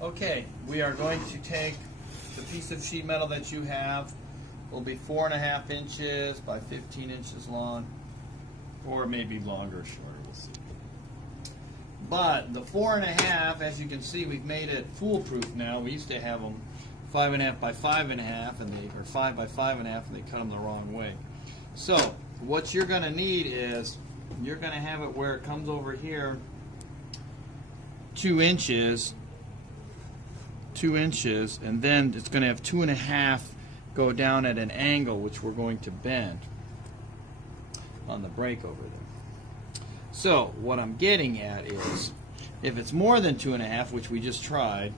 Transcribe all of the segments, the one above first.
Okay, we are going to take the piece of sheet metal that you have. Will be 4.5 inches by 15 inches long, or maybe longer or shorter, we'll see. But the 4.5, as you can see, we've made it foolproof now. We used to have them 5.5 by 5.5, or 5 by 5.5, and they cut them the wrong way. So what you're going to need is you're going to have it where it comes over here 2 inches, and then it's going to have 2.5 go down at an angle, which we're going to bend on the break over there. So what I'm getting at is, if it's more than 2.5, which we just tried,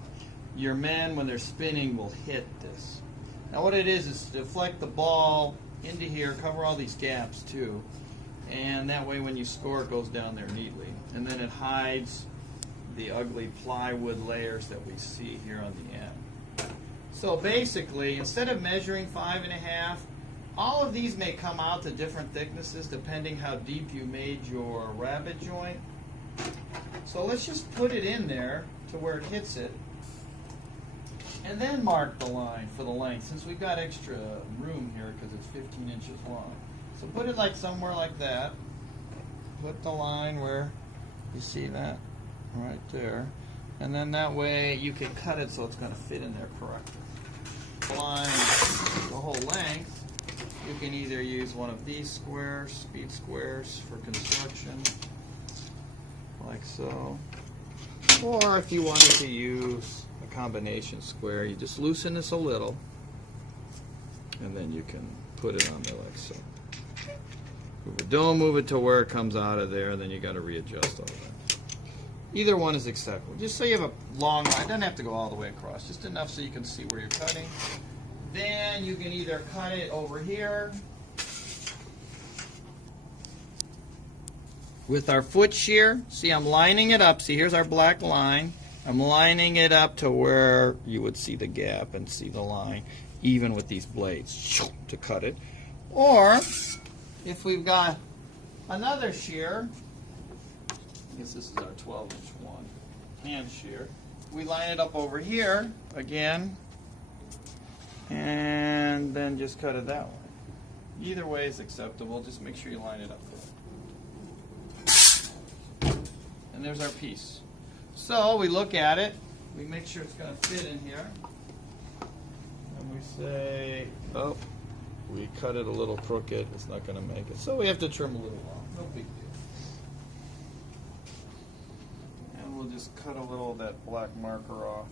your men, when they're spinning, will hit this. Now what it is to deflect the ball into here, cover all these gaps too, and that way when you score it goes down there neatly. And then it hides the ugly plywood layers that we see here on the end. So basically, instead of measuring 5.5, all of these may come out to different thicknesses depending how deep you made your rabbet joint. So let's just put it in there to where it hits it, and then mark the line for the length, since we've got extra room here because it's 15 inches long. So put it like somewhere like that. Put the line where you see that, right there. And then that way you can cut it so it's going to fit in there correctly. Line the whole length, you can either use one of these squares, speed squares for construction, like so. Or if you wanted to use a combination square, you just loosen this a little, and then you can put it on there like so. Don't move it to where it comes out of there, then you got to readjust all that. Either one is acceptable. Just so you have a long line. It doesn't have to go all the way across. Just enough so you can see where you're cutting. Then you can either cut it over here with our foot shear. See, I'm lining it up. See, here's our black line. I'm lining it up to where you would see the gap and see the line, even with these blades to cut it. Or if we've got another shear, I guess this is our 12-inch one, hand shear. We line it up over here again, and then just cut it that way. Either way is acceptable. Just make sure you line it up there. And there's our piece. So we look at it. We make sure it's going to fit in here. And we say, oh, we cut it a little crooked. It's not going to make it. So we have to trim a little off. No big deal. We'll just cut a little of that black marker off.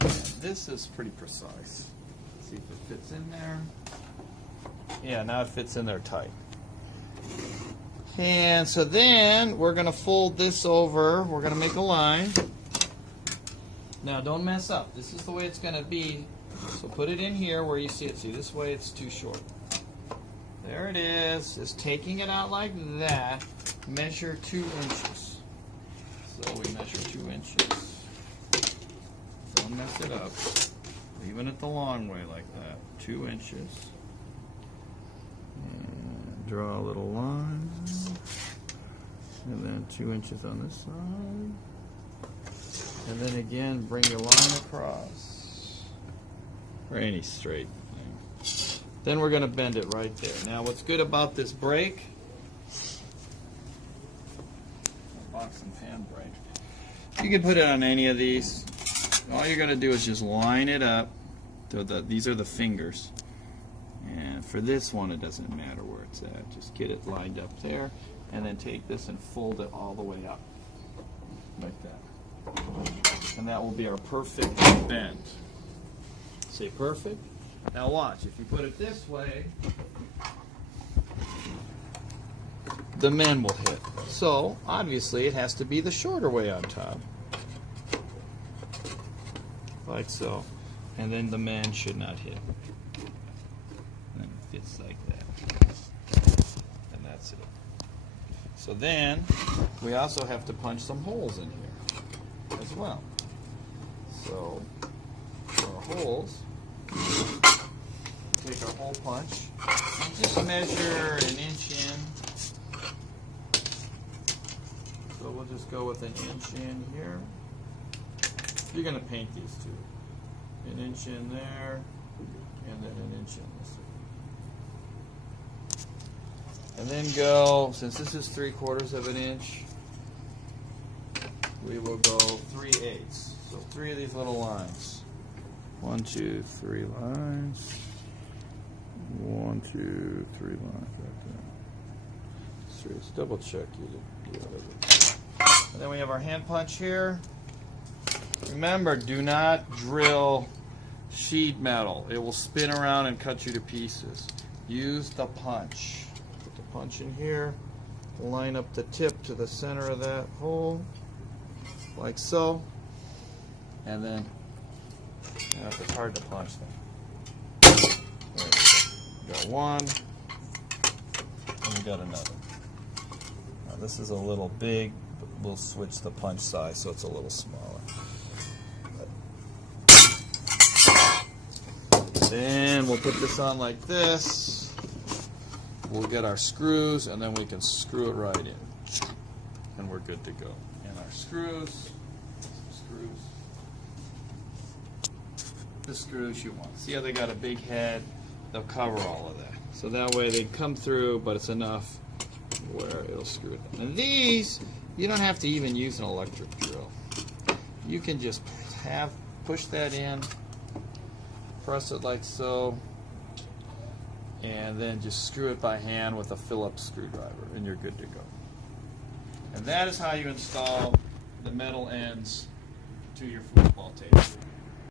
And this is pretty precise. Let's see if it fits in there. Yeah, now it fits in there tight. And so then we're going to fold this over. We're going to make a line. Now don't mess up. This is the way it's going to be. So put it in here where you see it. See, this way it's too short. There it is. Just taking it out like that. Measure 2 inches. So we measure 2 inches. Don't mess it up. Leaving it the long way like that. 2 inches. And draw a little line. And then 2 inches on this side. And then again, bring your line across. Or any straight thing. Then we're going to bend it right there. Now what's good about this break, box and fan break, you can put it on any of these. All you're going to do is just line it up. These are the fingers. And for this one, it doesn't matter where it's at. Just get it lined up there, and then take this and fold it all the way up. Like that. And that will be our perfect bend. Say perfect. Now watch, if you put it this way, the men will hit. So, obviously, it has to be the shorter way on top. Like so. And then the men should not hit. And then it fits like that. And that's it. So then, we also have to punch some holes in here as well. So, for our holes, take our hole punch and just measure 1 inch in. So we'll just go with an inch in here. You're going to paint these two. An inch in there, and then an inch in this. And then go, since this is 3/4 of an inch, we will go 3/8. So 3 of these little lines. 1, 2, 3 lines. 1, 2, 3 lines right there. So let's double check you. And then we have our hand punch here. Remember, do not drill sheet metal. It will spin around and cut you to pieces. Use the punch. Put the punch in here. Line up the tip to the center of that hole, like so. And then, it's hard to punch them. There we got one, and we got another. Now this is a little big, but we'll switch the punch size so it's a little smaller. Then we'll put this on like this. We'll get our screws, and then we can screw it right in. And we're good to go. And our screws. The screws you want. See how they got a big head? They'll cover all of that. So that way they come through, but it's enough where it'll screw it. And these, you don't have to even use an electric drill. You can just push that in, press it like so, and then just screw it by hand with a Phillips screwdriver, and you're good to go. And that is how you install the metal ends to your foosball table.